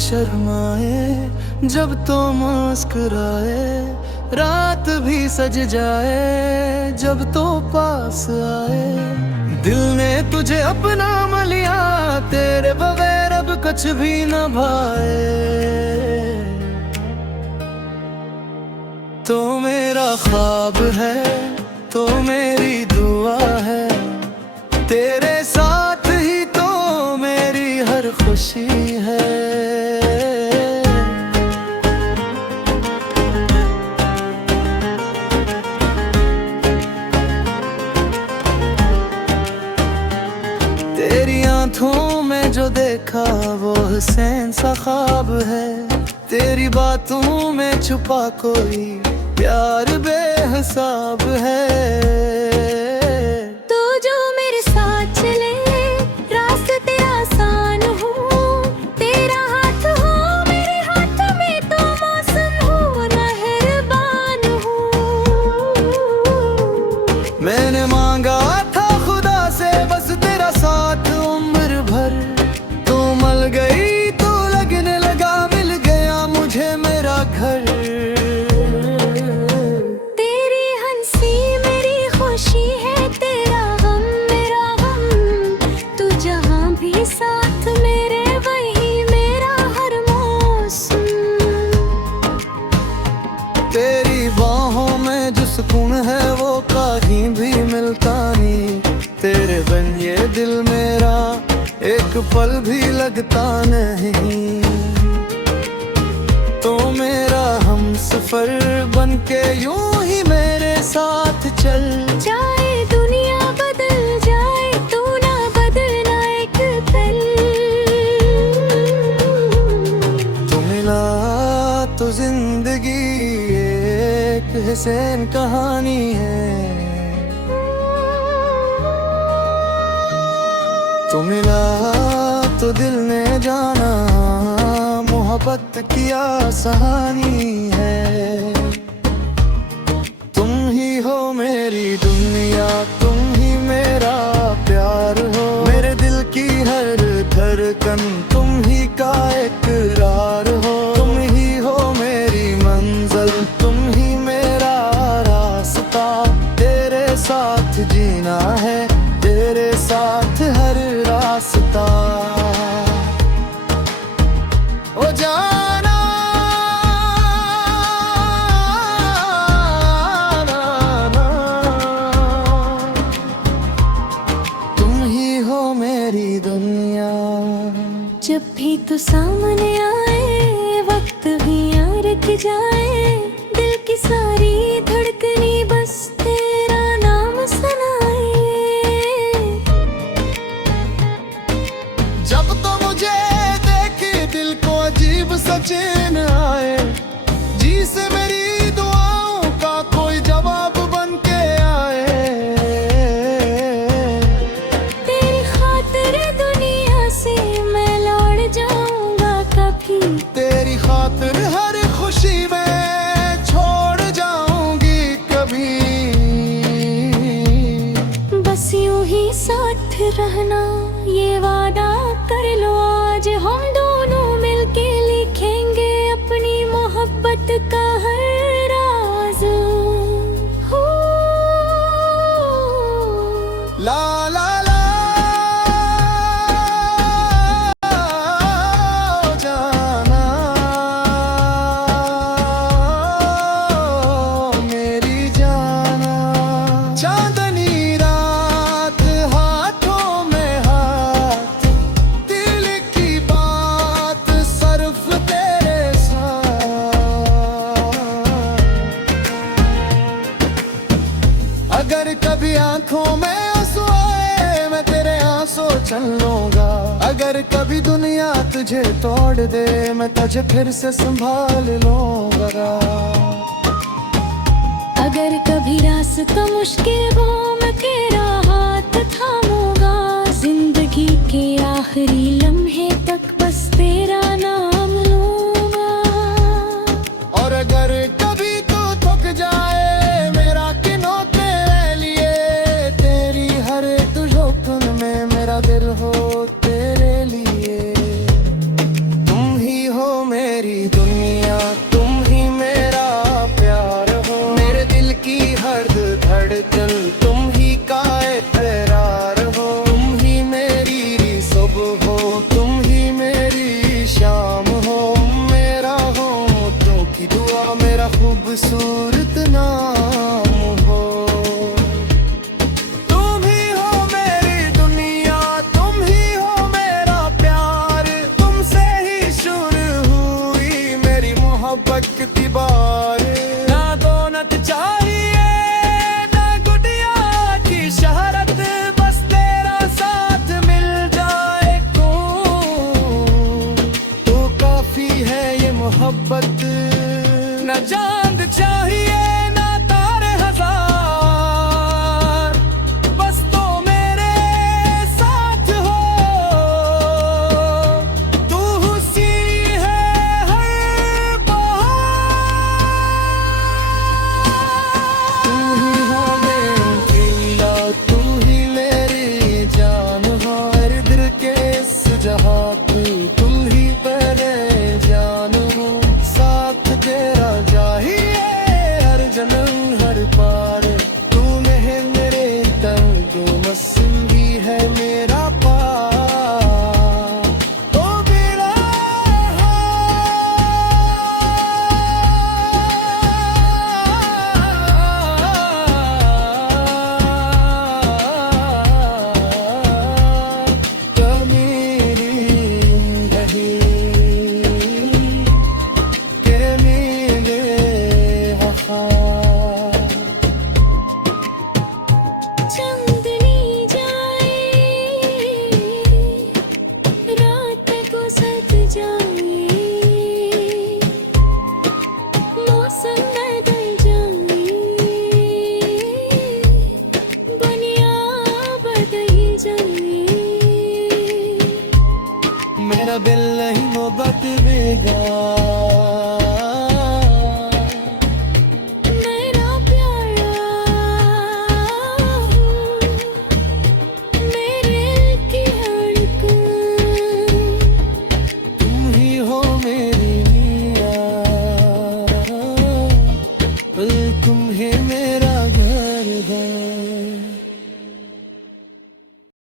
शर्माए, जब तो मुस्कुराए, रात भी सज जाए जब तो पास आए। दिल ने तुझे अपना मान लिया, तेरे बगैर अब कुछ भी न भाए। तो मेरा ख्वाब है, तो मेरी दुआ है, तेरे साथ ही तो मेरी हर खुशी है। तेरी आंखों में जो देखा वो हुसैन सा ख्वाब है, तेरी बातों में छुपा कोई प्यार बेहिसाब है। तू जो मेरे साथ चले, रास्ते आसान हो, तेरा हाथ हो मेरे हाथ में, तो मौसम हो मेहरबान हो। मैंने मांगा था खुदा से बस तेरा साथ उम्र भर, तू मिल गई तो लगने लगा मिल गया मुझे मेरा घर। तेरी हंसी मेरी खुशी है, तेरा गम मेरा गम, तू जहाँ भी साथ मेरे वही मेरा हर मौसम। तेरी बाहों में जो सुकून है वो कहीं भी मिलता नहीं, तेरे बिन ये दिल मेरा एक पल भी लगता नहीं। तो मेरा हम सफर बन के यूं ही मेरे साथ चल जाए दुनिया बदल जाए, तू ना बदलना एक पल। तू मिला तो जिंदगी एक हुसैन कहानी है। तू मिला तो दिल ने जाना मोहब्बत की आसानी है। तुम ही हो मेरी दुनिया, तुम ही मेरा प्यार हो, मेरे दिल की हर धड़कन तुम ही का इकरार हो। तुम ही हो मेरी मंजिल, तुम ही मेरा रास्ता, तेरे साथ जीना है, तेरे साथ हर रास्ता। ओ जाना तुम ही हो मेरी दुनिया। जब भी तू सामने आए, वक्त भी यार रुक जाए, दिल की सारी धड़कनी बस तेरा नाम सुनाए। जब तो मुझे देखे दिल को अजीब सा चैन आए, जी से मेरी दुआओं का कोई जवाब बन के आए। तेरी खातिर दुनिया से मैं लौट जाऊंगा कभी, तेरी खातिर हर खुशी में छोड़ जाऊंगी कभी। बस यूं ही साथ रहना ये वादा कर लो आज, हम दोनों मिलके लिखेंगे अपनी मोहब्बत का हर राज। हो ला ला ला जाना मेरी जाना। चांदनी रात हाथों में हाथ, दिल की बात सिर्फ तेरे साथ। अगर कभी आंखों में आंसू आए मैं तेरे आंसू चल लूंगा, अगर कभी दुनिया तुझे तोड़ दे मैं तुझे फिर से संभाल लूंगा। अगर कभी रास्ता मुश्किल हो मैं तेरा हाथ थामूंगा, जिंदगी के आखिरी लम्हे तक बस तेरा नाम लूंगा। और अगर कभी तू थक जाए मेरा किनोते लिए, तेरी हर एक धड़कन में मेरा दिल हो तेरे लिए। तुम ही हो खूबसूरत नाम हो। तुम ही हो मेरी दुनिया, तुम ही हो मेरा प्यार, तुमसे ही शुरू हुई मेरी मोहब्बत की बार। ना दौलत चाहिए ना गुड़िया की शहरत, बस तेरा साथ मिल जाए तो काफी है ये मोहब्बत। न चांद चाहिए ना तारे हजार, बस तो मेरे साथ हो। तू हुसी है हर बहार, तू ही हो मेरी अकेला, तू ही मेरी जान हो। हर दिल के इस जहां पे तुम ही पहले जान हो। साथ तेरा चाहिए हर जन्म हर पार, तू है मेरे दर्दों मौसम भी है मेरा पार। ओ मेरा मेरी रही के मेरे वफा। चांदनी जाए रात को सज जाए, मौसम बदल जाए, दुनिया बदल जाए। मेरा दिल नहीं मोहब्बत बेगार।